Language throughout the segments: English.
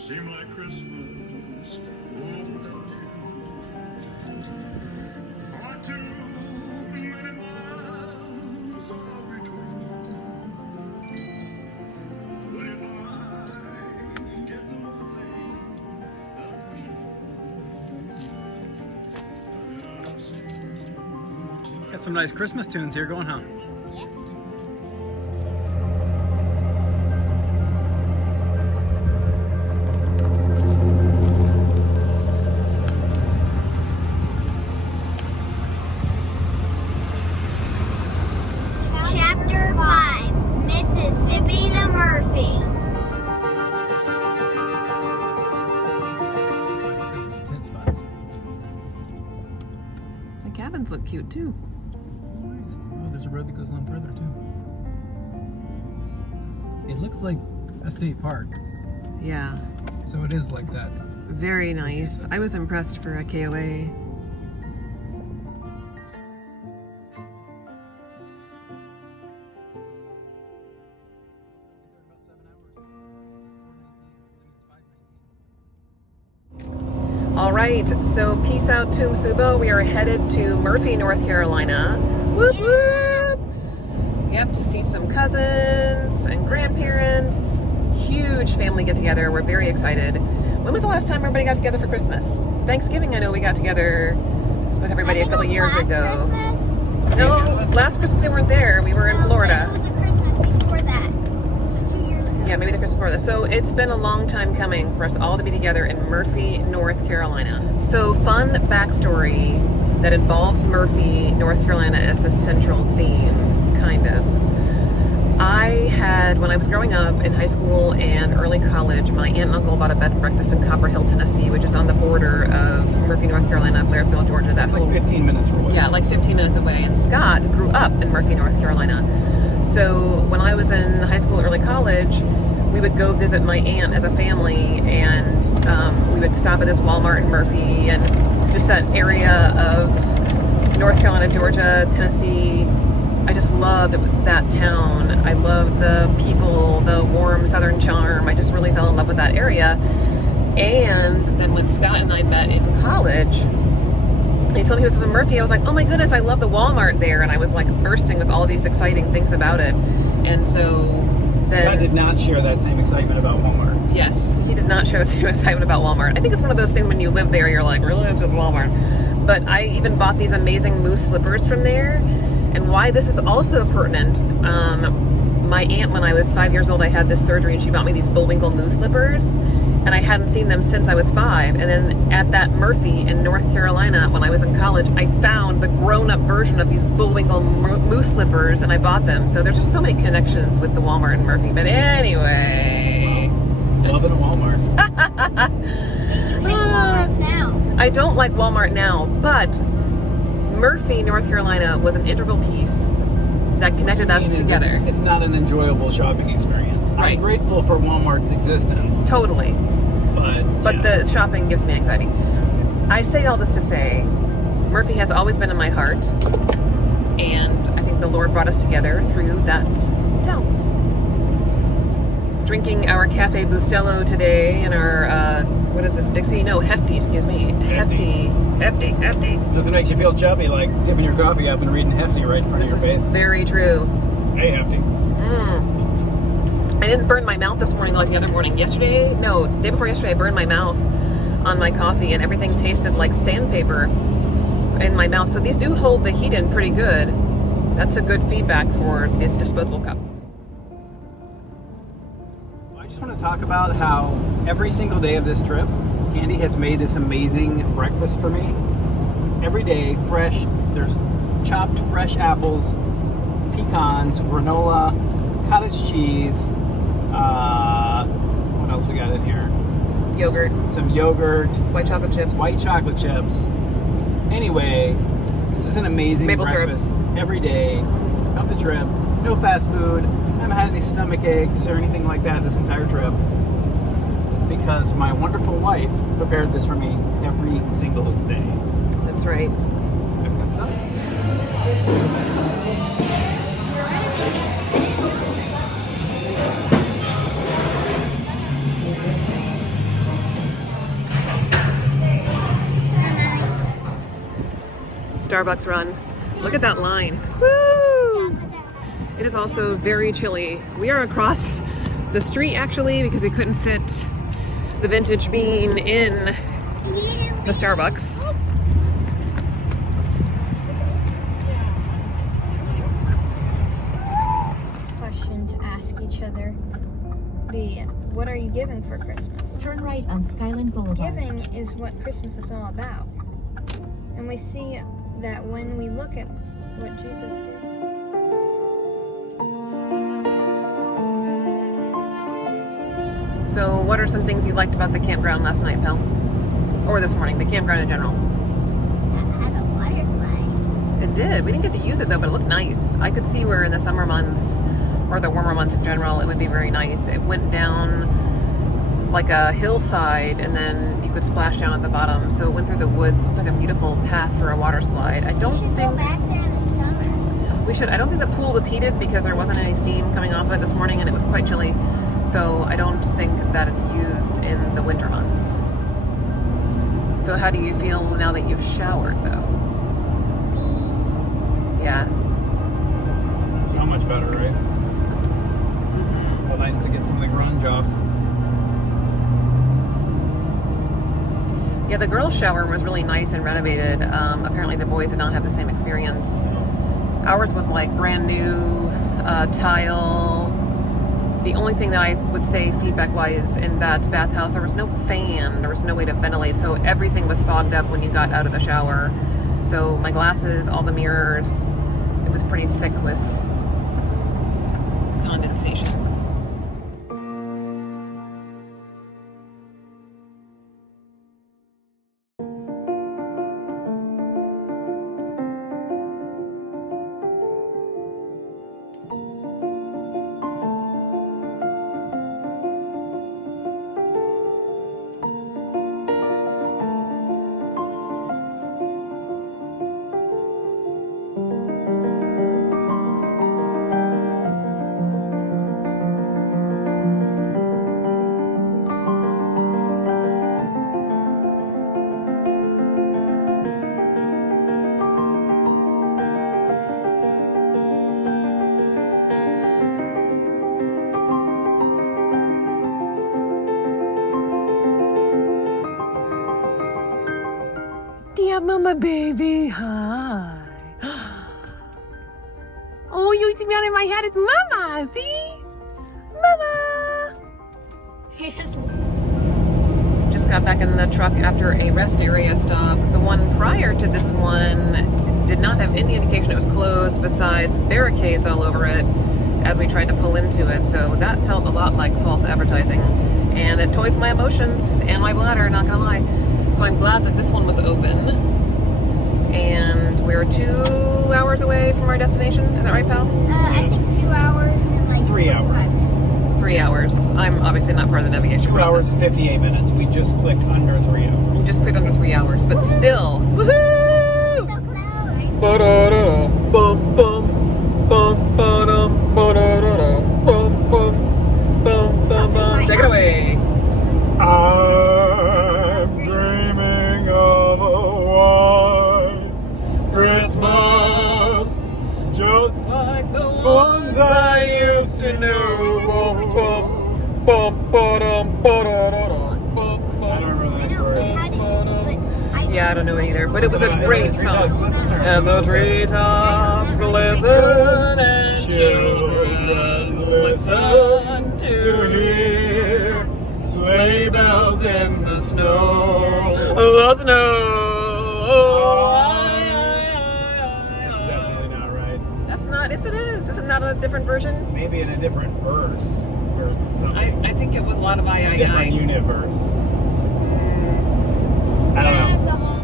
Seem like Christmas without you. Far too many miles are between. But if I get the one thing that I'm wishing for, Got some nice Christmas tunes here going, huh? Chapter 5, Mississippi to Murphy. Tent spots. The cabins look cute too. Nice. Oh, there's a road that goes on further too. It looks like a state park, Yeah, so it is like that. very nice. I was impressed for a KOA. All right, so peace out, Toom Subo. We are headed to Murphy, North Carolina. Whoop whoop! Yep, to see some cousins and grandparents. Huge family get together. We're very excited. When was the last time everybody got together for Christmas? Thanksgiving, I know we got together with everybody a couple years ago. Christmas. No, last Christmas we weren't there. We were in Florida. It was a Christmas before that. So 2 years ago. Yeah, maybe the Christmas before that. So it's been a long time coming for us all to be together in Murphy, North Carolina. So fun backstory that involves Murphy, North Carolina as the central theme, kind of. I had, when I was growing up in high school and early college, my aunt and uncle bought a bed and breakfast in Copper Hill, Tennessee, which is on the border of Murphy, North Carolina, Blairsville, Georgia. That whole, Like 15 minutes away. yeah, like 15 minutes away. And Scott grew up in Murphy, North Carolina. So when I was in high school, early college, we would go visit my aunt as a family, and we would stop at this Walmart in Murphy, and just that area of North Carolina, Georgia, Tennessee. I just loved that town. I loved the people, the warm southern charm. I just really fell in love with that area. And then when Scott and I met in college, he told me he was from Murphy. I was like, oh my goodness, I love the Walmart there. And I was like bursting with all these exciting things about it. And so then... Scott did not share that same excitement about Walmart. Yes, he did not show the same excitement about Walmart. I think it's one of those things when you live there, you're like, really? It's just Walmart. But I even bought these amazing moose slippers from there. And why this is also pertinent, my aunt, when I was 5 years old, I had this surgery and she bought me these Bullwinkle moose slippers. And I hadn't seen them since I was 5. And then at that Murphy in North Carolina, when I was in college, I found the grown-up version of these Bullwinkle moose slippers and I bought them. So there's just so many connections with the Walmart in Murphy. But anyway. Loving a Walmart. I hate Walmarts now. I don't like Walmart now, but Murphy, North Carolina was an integral piece that connected us together. It's not an enjoyable shopping experience. Right. I'm grateful for Walmart's existence. Totally. But yeah. The shopping gives me anxiety. I say all this to say, Murphy has always been in my heart, and I think the Lord brought us together through that town. Drinking our Cafe Bustelo today in our, what is this, Dixie? No, Hefty, excuse me. Hefty. Nothing makes you feel chubby like dipping your coffee up and reading Hefty right in front This of your is face. very true. Hey, Hefty. I didn't burn my mouth this morning like the other morning. Day before yesterday, I burned my mouth on my coffee and everything tasted like sandpaper in my mouth. So these do hold the heat in pretty good. That's a good feedback for this disposable cup. I just want to talk about how every single day of this trip, Candy has made this amazing breakfast for me. Every day, fresh. There's chopped fresh apples, pecans, granola, cottage cheese. What else we got in here? Yogurt, Some yogurt, white chocolate chips. white chocolate chips. Anyway, this is an amazing Maple syrup. breakfast every day of the trip. No fast food. I haven't had any stomach aches or anything like that this entire trip, because my wonderful wife prepared this for me every single day. That's right. That's good stuff. Starbucks run. Look at that line. Woo! It is also very chilly. We are across the street actually because we couldn't fit the vintage bean in the Starbucks. Question to ask each other be, what are you giving for Christmas? Turn right on Skyline Boulevard. Giving is what Christmas is all about. And we see that when we look at what Jesus did. So what are some things you liked about the campground last night, pal? Or this morning, the campground in general? That had a water slide. It did. We didn't get to use it though, but it looked nice. I could see where in the summer months, or the warmer months in general, it would be very nice. It went down like a hillside and then you could splash down at the bottom. So it went through the woods. It's like a beautiful path for a water slide. I don't Go think back there in the summer. we should. I don't think the pool was heated because there wasn't any steam coming off it this morning and it was quite chilly. So I don't think that it's used in the winter months. So how do you feel now that you've showered though? Yeah. So much better, right? Well, nice to get some of the grunge off. Yeah, the girls' shower was really nice and renovated. Apparently the boys did not have the same experience. Ours was like brand new tile. The only thing that I would say feedback-wise in that bathhouse, there was no fan, there was no way to ventilate, so everything was fogged up when you got out of the shower. So my glasses, all the mirrors, it was pretty thick with condensation. Dear mama baby, hi. Oh, you see me out in my head, it's mama, see? Mama! He just Just got back in the truck after a rest area stop. The one prior to this one did not have any indication it was closed besides barricades all over it as we tried to pull into it. So that felt a lot like false advertising. And it toyed with my emotions and my bladder, not gonna lie. So I'm glad that this one was open. And we're 2 hours away from our destination. Is that right, pal? I think 2 hours and like 3 hours. 5 minutes. 3 hours. I'm obviously not part of the It's navigation 2 hours process. and 58 minutes. We just clicked under 3 hours. We just clicked under 3 hours, but still. Woohoo! So close. Ba-da-da-da, bum, bum, bum, ba-dum, ba-da-da-da, bum, bum, bum, bum, bum. Take it away. I'm dreaming of a white Christmas, just Like the ones I used to know. Bum, bum, bum, ba-dum, ba-da-da-da, bum, bum. I don't remember the I next know, words. how did, but Yeah, I don't know it either, but it was a great song. And And the treetops glisten and children listen to hear sleigh bells in the snow. the snow. It's definitely not right. That's not, yes it is. Is it not a different version? Maybe in a different verse or something. I think it was a lot of A different universe. I don't know. the whole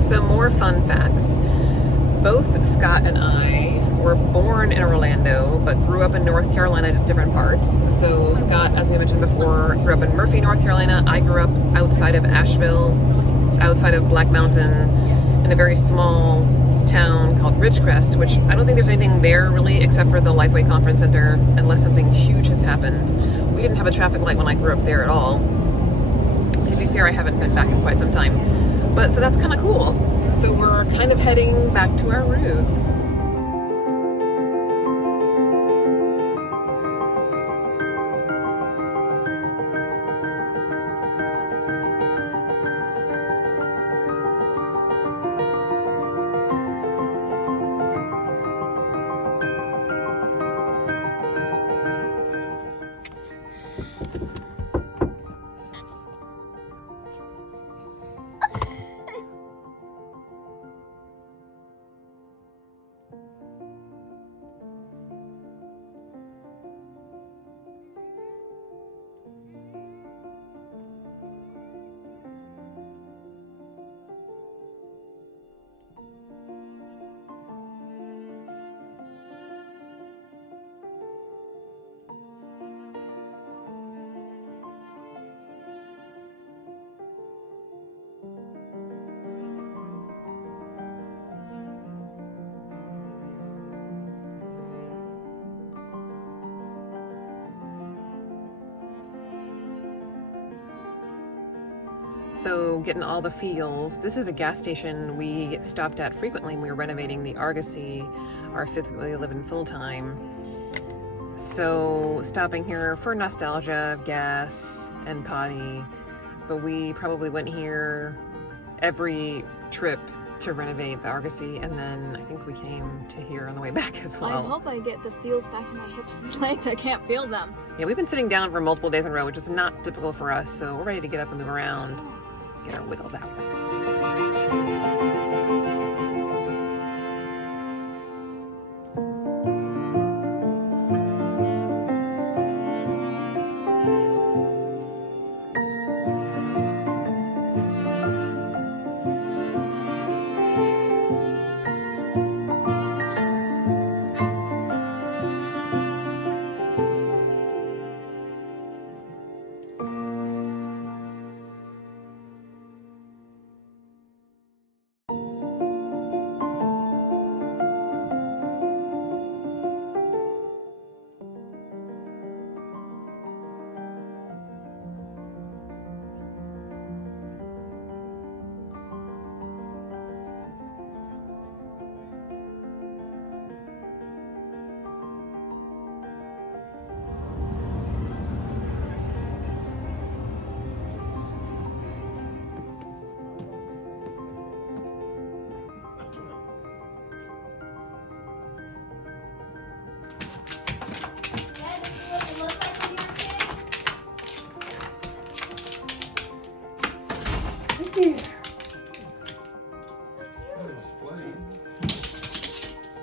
Some more fun facts. both Scott and I were born in Orlando, but grew up in North Carolina, just different parts. So Scott, as we mentioned before, grew up in Murphy, North Carolina. I grew up outside of Asheville, outside of Black Mountain, in a very small town called Ridgecrest, which I don't think there's anything there really except for the Lifeway Conference Center, unless something huge has happened. We didn't have a traffic light when I grew up there at all. To be fair, I haven't been back in quite some time. But so that's kind of cool. So we're kind of heading back to our roots. So getting all the feels. This is a gas station we stopped at frequently when we were renovating the Argosy, our fifth we live in full time. So stopping here for nostalgia of gas and potty, but we probably went here every trip to renovate the Argosy, and then I think we came to here on the way back as well. I hope I get the feels back in my hips and legs. I can't feel them. Yeah, we've been sitting down for multiple days in a row, which is not typical for us, so we're ready to get up and move around, get our wiggles out.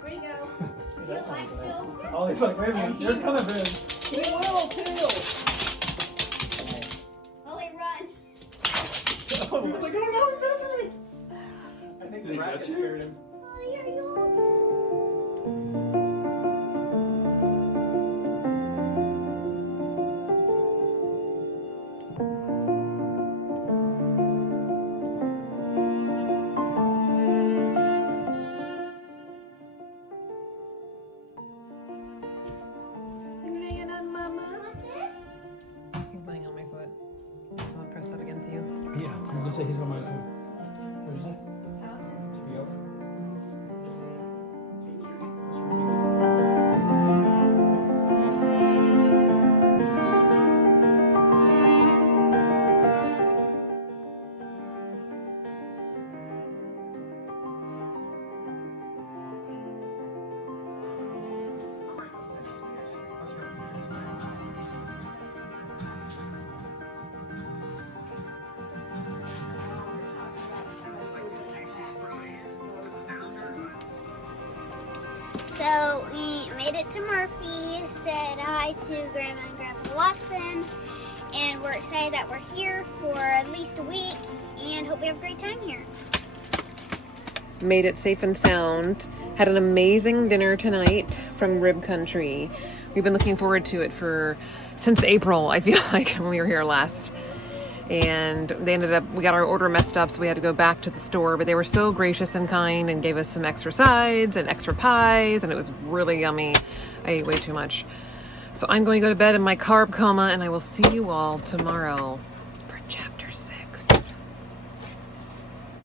Where'd he go? Feels like still? Oh, he's like, wait a minute, you're kind of in. He will too. Ollie, run. Oh, he's like, oh no, he's after me. I think Did he the racket catch you? scared him. Ollie, are you okay? He's laying on my foot. So I'll press that against you. Yeah, I'm gonna say he's on my too. What'd you say? Three over. So we made it to Murphy, said hi to Grandma and Grandpa Watson, and we're excited that we're here for at least a week and hope we have a great time here. made it safe and sound. Had an amazing dinner tonight from Rib Country. We've been looking forward to it since April, I feel like, when we were here last. And we got our order messed up, so we had to go back to the store, but they were so gracious and kind and gave us some extra sides and extra pies, and it was really yummy. I ate way too much. So I'm going to go to bed in my carb coma, and I will see you all tomorrow.